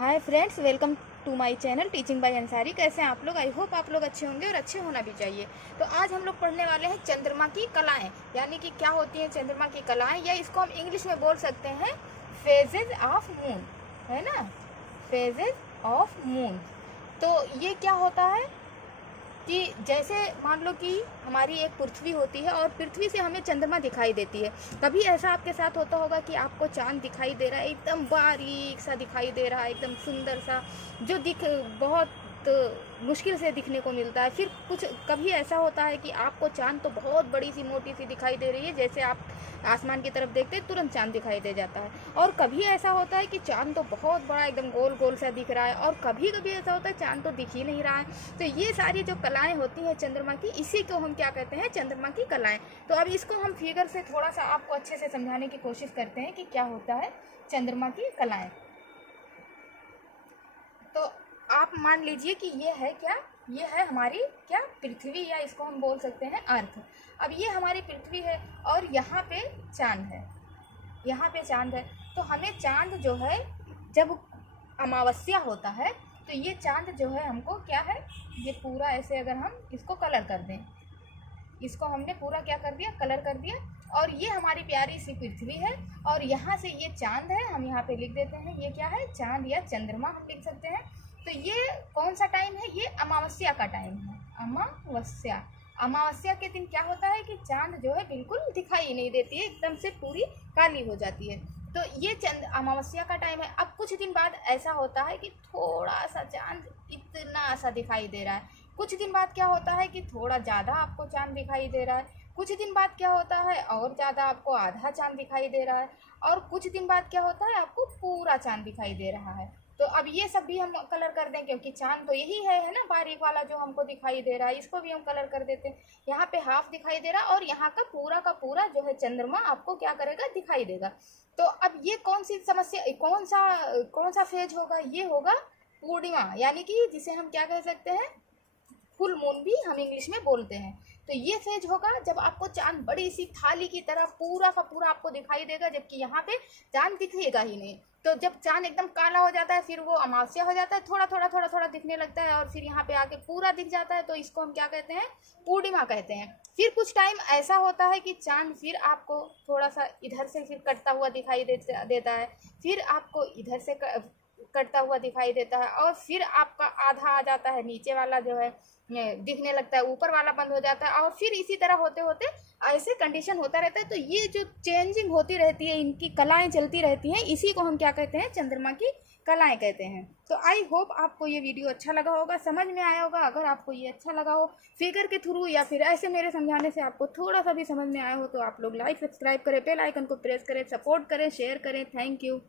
Hi friends, welcome to my channel teaching by Ansari. कैसे हैं आप लोग? आई होप आप लोग अच्छे होंगे और अच्छे होना भी चाहिए। तो आज हम लोग पढ़ने वाले हैं चंद्रमा की कलाएं, यानी कि क्या होती हैं चंद्रमा की कलाएं, या इसको हम इंग्लिश में बोल सकते हैं फेजेज ऑफ मून, है ना। Phases of moon. तो ये क्या होता है कि जैसे मान लो कि हमारी एक पृथ्वी होती है और पृथ्वी से हमें चंद्रमा दिखाई देती है। कभी ऐसा आपके साथ होता होगा कि आपको चांद दिखाई दे रहा है, एकदम बारीक सा दिखाई दे रहा है, एकदम सुंदर सा, जो बहुत मुश्किल से दिखने को मिलता है। फिर कुछ कभी ऐसा होता है कि आपको चांद तो बहुत बड़ी सी मोटी सी दिखाई दे रही है, जैसे आप आसमान की तरफ देखते हैं तुरंत चांद दिखाई दे जाता है। और कभी ऐसा होता है कि चांद तो बहुत बड़ा एकदम गोल गोल सा दिख रहा है, और कभी कभी ऐसा होता है चांद तो दिख ही नहीं रहा है। तो ये सारी जो कलाएं होती हैं चंद्रमा की, इसी को हम क्या कहते हैं, चंद्रमा की कलाएं। तो अब इसको हम फिगर से थोड़ा सा आपको अच्छे से समझाने की कोशिश करते हैं कि क्या होता है चंद्रमा की कलाएं। तो आप मान लीजिए कि ये है क्या, ये है हमारी क्या, पृथ्वी, या इसको हम बोल सकते हैं अर्थ। अब ये हमारी पृथ्वी है और यहाँ पे चांद है, यहाँ पे चांद है। तो हमें चांद जो है, जब अमावस्या होता है तो ये चांद जो है हमको क्या है, ये पूरा ऐसे अगर हम इसको कलर कर दें, इसको हमने पूरा क्या कर दिया, कलर कर दिया। और ये हमारी प्यारी सी पृथ्वी है और यहाँ से ये चांद है, हम यहाँ पे लिख देते हैं ये क्या है, चांद या चंद्रमा हम लिख सकते हैं। तो ये कौन सा टाइम है, ये अमावस्या का टाइम है। अमावस्या, अमावस्या के दिन क्या होता है कि चांद जो है बिल्कुल दिखाई नहीं देती है, एकदम से पूरी काली हो जाती है। तो ये अमावस्या का टाइम है। अब कुछ दिन बाद ऐसा होता है कि थोड़ा सा चांद इतना सा दिखाई दे रहा है। कुछ दिन बाद क्या होता है कि थोड़ा ज़्यादा आपको चांद दिखाई दे रहा है। कुछ दिन बाद क्या होता है, और ज़्यादा आपको आधा चांद दिखाई दे रहा है। और कुछ दिन बाद क्या होता है, आपको पूरा चांद दिखाई दे रहा है। तो अब ये सब भी हम कलर कर दें, क्योंकि चांद तो यही है ना, बारीक वाला जो हमको दिखाई दे रहा है, इसको भी हम कलर कर देते हैं। यहाँ पे हाफ दिखाई दे रहा है और यहाँ का पूरा जो है चंद्रमा आपको क्या करेगा, दिखाई देगा। तो अब ये कौन सी समस्या, कौन सा फेज होगा, ये होगा पूर्णिमा, यानी कि जिसे हम क्या कह सकते हैं, फुल मून भी हम इंग्लिश में बोलते हैं। तो ये फेज होगा जब आपको चांद बड़ी सी थाली की तरह पूरा का पूरा आपको दिखाई देगा, जबकि यहाँ पे चांद दिखेगा ही नहीं। तो जब चांद एकदम काला हो जाता है, फिर वो अमावस्या हो जाता है, थोड़ा थोड़ा दिखने लगता है, और फिर यहाँ पे आके पूरा दिख जाता है। तो इसको हम क्या कहते हैं, पूर्णिमा कहते हैं। फिर कुछ टाइम ऐसा होता है कि चांद फिर आपको थोड़ा सा इधर से फिर कटता हुआ दिखाई देता है, फिर आपको इधर से कटता हुआ दिखाई देता है, और फिर आपका आधा आ जाता है, नीचे वाला जो है दिखने लगता है, ऊपर वाला बंद हो जाता है, और फिर इसी तरह होते होते ऐसे कंडीशन होता रहता है। तो ये जो चेंजिंग होती रहती है, इनकी कलाएं चलती रहती हैं, इसी को हम क्या कहते हैं, चंद्रमा की कलाएं कहते हैं। तो आई होप आपको ये वीडियो अच्छा लगा होगा, समझ में आया होगा। अगर आपको ये अच्छा लगा हो फिगर के थ्रू, या फिर ऐसे मेरे समझाने से आपको थोड़ा सा भी समझ में आया हो, तो आप लोग लाइक सब्सक्राइब करें, बेल आइकन को प्रेस करें, सपोर्ट करें, शेयर करें। Thank you.